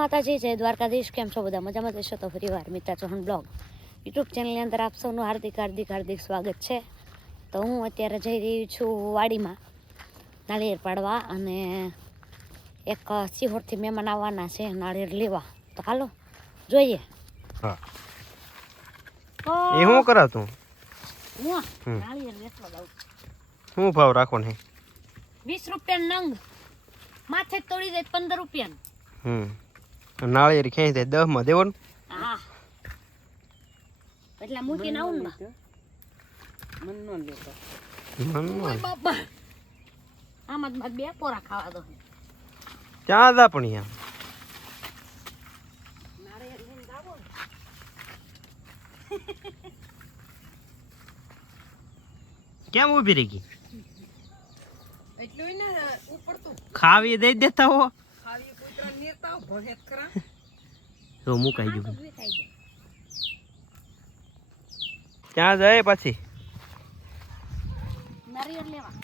માતાજી જય દ્વારકાધીશ, કેમ છો બધા? મજામાં જશો તો ફરીવાર મિત્રા ચૌહાણ બ્લોગ યુટ્યુબ ચેનલની અંદર આપ સૌનું હાર્દિક સ્વાગત છે. તો હું અત્યારે જઈ રહી છું વાડીમાં નાળિયેર પાડવા, અને એક સિહોરથી મહેમાન આવવાના છે નાળિયેર લેવા. તો હાલો જોઈએ. હા એ હું કરાતું હું નાળિયેર વેચવા જાઉં. શું ભાવ રાખો ને? 20 રૂપિયા નંગ, માથે તોડી જાય 15 રૂપિયા. નાળિયેર ખેંચી દે 10 માં દેવાનું. હા એટલે મૂકીને આવું ને બાપા, આમાં જ બે પોરા ખાવા દો. ક્યાં હતા પણ યાર? કેમ ઉભી રહી ગઈ? ખાવી દઈ દેતા હો તો મુકાઈ ગયું. ક્યાં જાય પછી? નારિયેળ લેવા.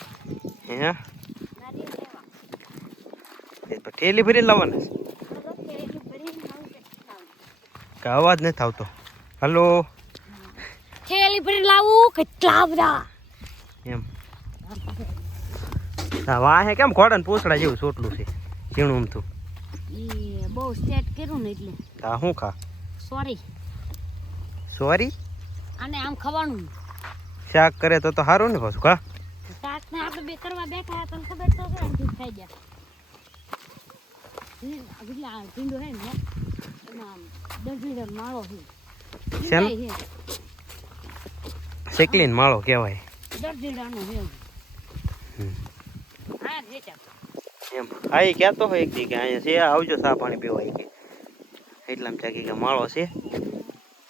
હે નારિયેળ લેવા. એ તો ઠેલી ભરીને લાવવાના છે. અવાજ નથી આવતો. હલો, થેલી ભરીને લાવું કેટલા બધા એમ વાહે કેમ ઘોડા ને પૂછડા જેવું સોટલું છે ઝીણું અમથું. એ બહુ સ્ટેટ કર્યું ને એટલે. હા શું ખા? સોરી આને આમ ખવાનું શાક કરે તો સારું ને પાછું. કા શાક ને આપણે બે કરવા બેઠા, તને ખબર તો છે ને ખાઈ ગયા. આ ટીંડો હે ને એમાં દરજીડો માળો છે. શેકલીન માળો કહેવાય. દરજીડાનો છે. હા વેચા એમ હા એ કહેતો હોય એક દી કે અહીંયા છે આવજો ચા પાણી પીવા. કે એટલામાં ચાકી કે માળો છે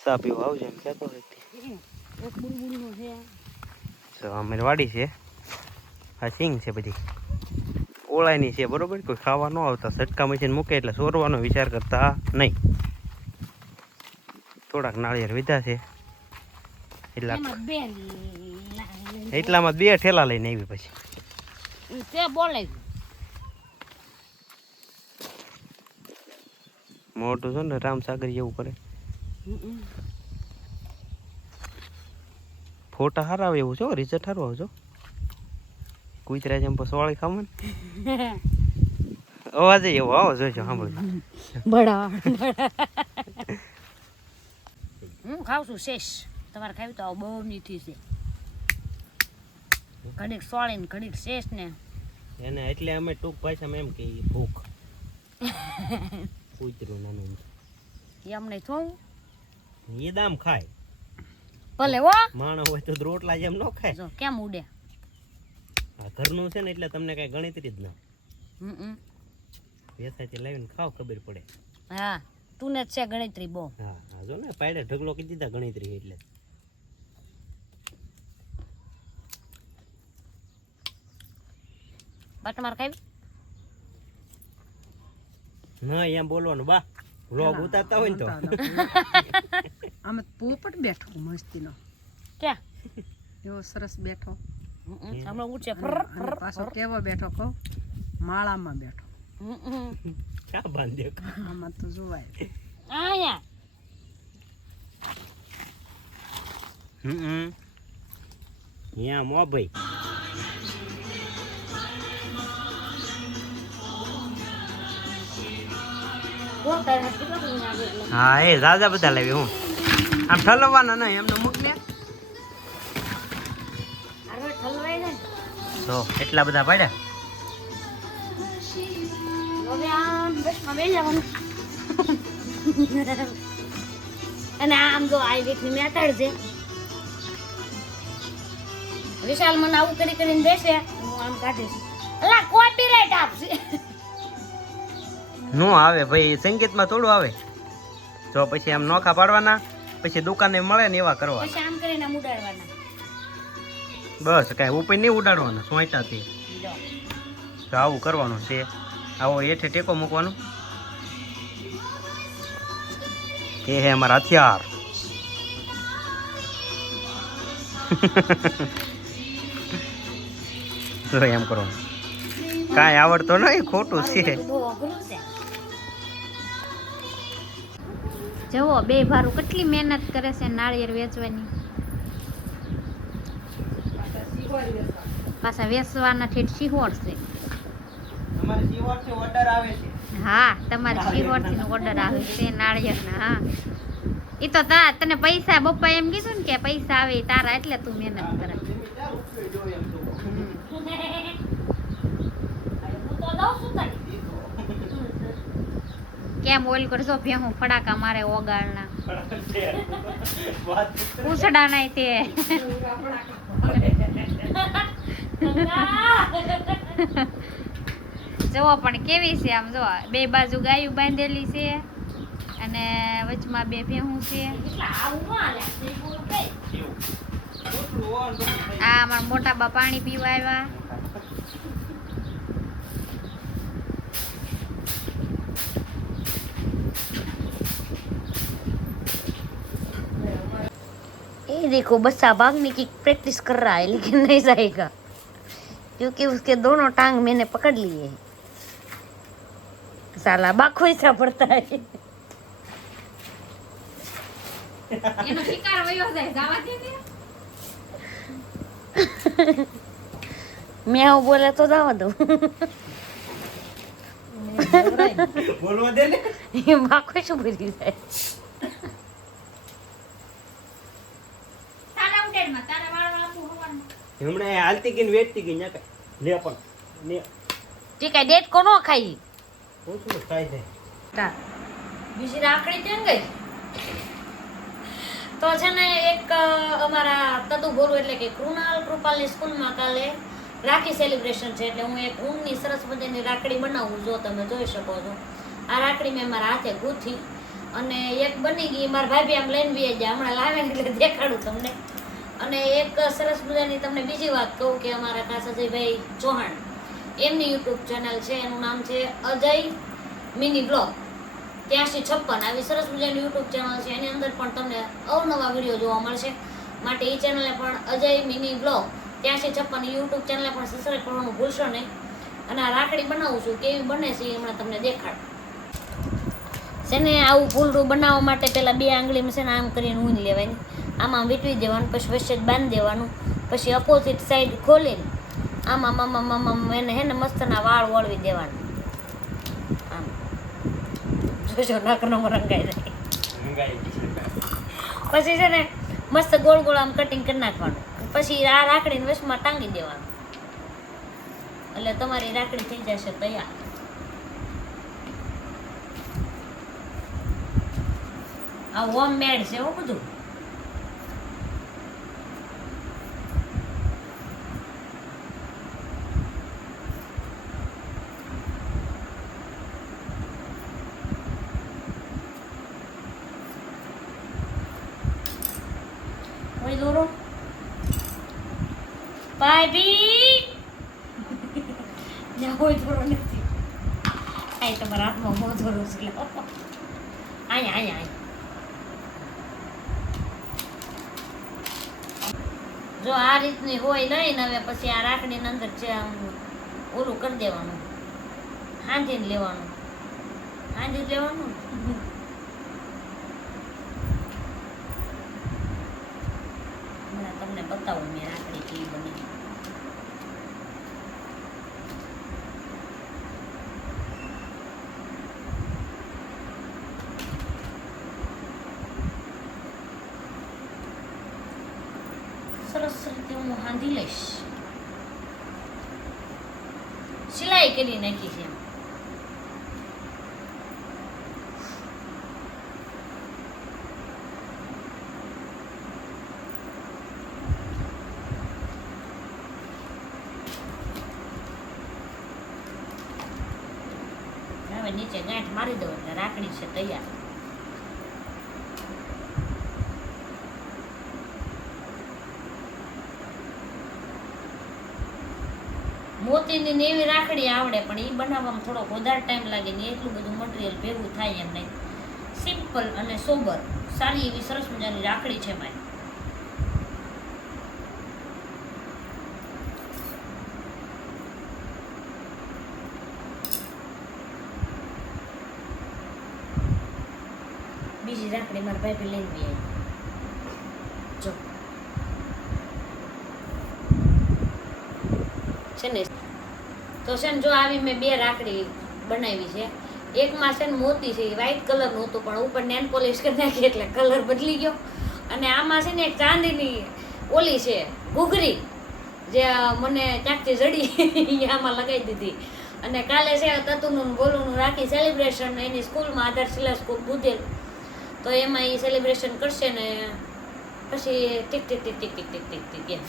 ચા પીવા આવજો એમ કહેતો હોય. એક બુલબુલનો છે. તો અમારી વાડી છે. આ સિંગ છે બધી ઓળાઈની છે બરોબર. કોઈ ખાવા ન આવતા સટકા મશીન મૂકે એટલે સોરવાનો વિચાર કરતા નહીં. થોડાક નાળિયેર વિધા છે એટલામાં 2 ઠેલા લઈને આવી. પછી તે બોલે મોટું છે ને રામસાગર જેવું કરે. ફોટા સારા આવે એવું છે, રિઝલ્ટ સારું આવજો. કુતરા જેમ સોળી ખાવ ને અવાજ એવો આવો જોઈજો. સાંભળજો બડા હું ખાવ છું શેષ. તમારે ખાવી તો આવો બહુ મીઠી છે. ઘડીક સોળી ને ઘડીક શેષ ને એને એટલે અમે ટૂંક ભાષામાં એમ કહીએ ભૂખ. કૂતરું નાનું એમ નહીં થોવું એ દામ ખાય ભલે હો. માણસ હોય તો રોટલા જેમ ન ખાય. જો કેમ ઉડે. આ ઘરનું છે ને એટલે તમને કઈ ગણતરી જ ના. વેસાથી લાવીને ખાવ ખબર પડે. હા તું ને છે ગણતરી બહુ. હા હા જો ને પાડે ઢગલો કીધી દીધા ગણતરી એટલે. બટ માર ખાવી ના એમ બોલવાનું બા. વ્લોગ ઉતારતા હોય ને તો આમ પોપટ બેઠો મસ્તીનો. ક્યાં એવો સરસ બેઠો. હમણાં ઉઠે પાછો કેવો બેઠો કહો? માળામાં બેઠો. ક્યાં બાંધ્યો? આમાં તો જોવાય. આયા યા મો ભાઈ. હા એ દાદા બધા લાવી. હું આમ ઠલવવાના નહીં એમને મૂક ને તો એટલા બધા પાડ્યા. અને આમ જો આ રીતની મેથડ છે. વિશાલ મને આવું કરીને બેસે, હું આમ કાઢીશ. અલા કોપીરાઈટ આપશે. નો આવે ભાઈ, સંગીતમાં થોડું આવે. તો પછી આમ નોખા પાડવાના, પછી દુકાને મળે ને એવા કરવા. પછી આમ કરીને ઉડાડવાના. બસ કઈ ઉપર નહીં ઉડાડવાના સોંટાથી. તો આવું કરવાનું છે. આવો હેઠે ટેકો મૂકવાનો. એ હે અમારા હથિયાર. તો એમ કરવાનું. કાંઈ આવડતો નહીં, ખોટું છે. જુઓ બે ભારું કેટલી મહેનત કરે છે નાળિયેર વેચવાની. પાછા વેચવાના ઠેઠ શિહોર છે. અમારે શિહોરથી ઓર્ડર આવે છે. હા તમારે શિહોરથી ઓર્ડર આવે છે નાળિયેરના. હા એ તો તને પૈસા પપ્પા એમ કીધું ને કે પૈસા આવે તારા એટલે તું મહેનત કરે. કેમ ઓલ કરશો ભેહું ફડાકા મારે ઓગાળના પૂછડા નાય તે. જોવો પણ કેવી છે આમ જો બે બાજુ ગાયું બાંધેલી છે અને વચમાં બે ભેહું છે. આ અમારા મોટા બા પાણી પીવા આવ્યા. ये देखो बच्चा भागने की प्रैक्टिस कर रहा है लेकिन नहीं जाएगा क्योंकि उसके दोनों टांग मैंने पकड़ लिए हैं. साला बाखो ऐसा पड़ता है. એનો શિકાર વયો જાય જાવા દે ને. મેં બોલે તો જવા દો. બોલવા દે ને. એ બાખો શું ભરી જાય. હમણાં હાલતી ગઈ ને વેચતી ગઈ ને લે પણ ને ઠીક है डेट को नो खाई ઓછું થાય છે. બીજી રાખડી કેમ ગઈ તો છે ને એક અમારા તદુ બોરુ એટલે કે કૃણાલ કૃપાલની સ્કૂલમાં કાલે રાખી સેલિબ્રેશન છે એટલે હું એક ઊનની સરસ મજાની રાખડી બનાવું. જો તમે જોઈ શકો છો આ રાખડી મેં મારા હાથે ગૂંથી અને એક બની ગઈ મારા ભાભી આમ લઈને બી ગયા હમણાં લાવે ને એટલે દેખાડું તમને. અને એક સરસ મજાની તમને બીજી વાત કહું કે અમારા ખાસ અજયભાઈ ચૌહાણ એમની યુટ્યુબ ચેનલ છે એનું નામ છે અજય મિની બ્લોગ 8356. આવી સરસ મજાની યુટ્યુબ ચેનલ છે એની અંદર પણ તમને અવનવા વિડીયો જોવા મળશે માટે એ ચેનલને પણ અજય મિની બ્લોગ 8356 યુટ્યુબ ચેનલને પણ સબસ્ક્રાઇબ કરવાનું ભૂલશો નહીં. અને આ રાખડી બનાવું છું કેવી બને છે એ હમણાં તમને દેખાડ છે ને. આવું ફૂલડું બનાવવા માટે પહેલાં 2 આંગળીમાં છે ને આમ કરીને ઊન લેવાની આમાં વીટવી દેવાનું પછી વચ્ચે જ બાંધી દેવાનું પછી અપોઝિટ સાઈડ ખોલીને આમાં એને હે ને મસ્તના વાળ વળવી દેવાનું. આમ જોજો નાકનો રંગાઈ જાય પછી છે ને મસ્ત ગોળ ગોળ આમ કટિંગ કરી નાખવાનું પછી આ રાખડીને વચમાં ટાંગી દેવાનું એટલે તમારી રાખડી થઈ જશે તૈયાર. આ હોમ મેડ છે હો બધું. કોઈ દોરો ભાભી ના કોઈ દોરો નથી. આ તમારા હાથમાં બહુ દોરો છે. અહીંયા જો આ રીતની હોય નહીં હવે પછી આ રાખડીની અંદર છે આમ ઓલું કરી દેવાનું હાંધીને લેવાનું તમને બતાવું મેં રાખડી કેવી બની. સરસ રીતે હું હાંધી લઈશ. સિલાઈ કરી નાખી છે. હવે નીચે ગાંઠ મારી દઉં એટલે રાખડી છે તૈયાર. મોતીની ને એવી રાખડી આવડે પણ એ બનાવવામાં થોડોક વધારે ટાઈમ લાગે ને એટલું બધું મટીરિયલ ભેગું થાય એમ નહીં. સિમ્પલ અને સોબર સારી એવી સરસ મજાની રાખડી છે મારી. બીજી રાખડી મારા ભાઈ લઈને બી આવી જો છે ને. તો છે ને જો આવી મેં 2 રાખડી બનાવી છે. એકમાં છે ને મોતી છે, વ્હાઈટ કલરનું હતું પણ ઉપર નેન પોલિશ કરી નાખી એટલે કલર બદલી ગયો. અને આમાં છે ને એક ચાંદીની ઓલી છે ઘૂઘરી, જે મને ક્યાંકથી જડી આમાં લગાવી દીધી. અને કાલે છે તતુનું બોલુનું રાખી સેલિબ્રેશન એની સ્કૂલમાં, આધારશિલા સ્કૂલ બુધેલ, તો એમાં એ સેલિબ્રેશન કરશે ને પછી ટીક ટીક ટીક ટીક ટીક ટીક ટીક ટીક એમ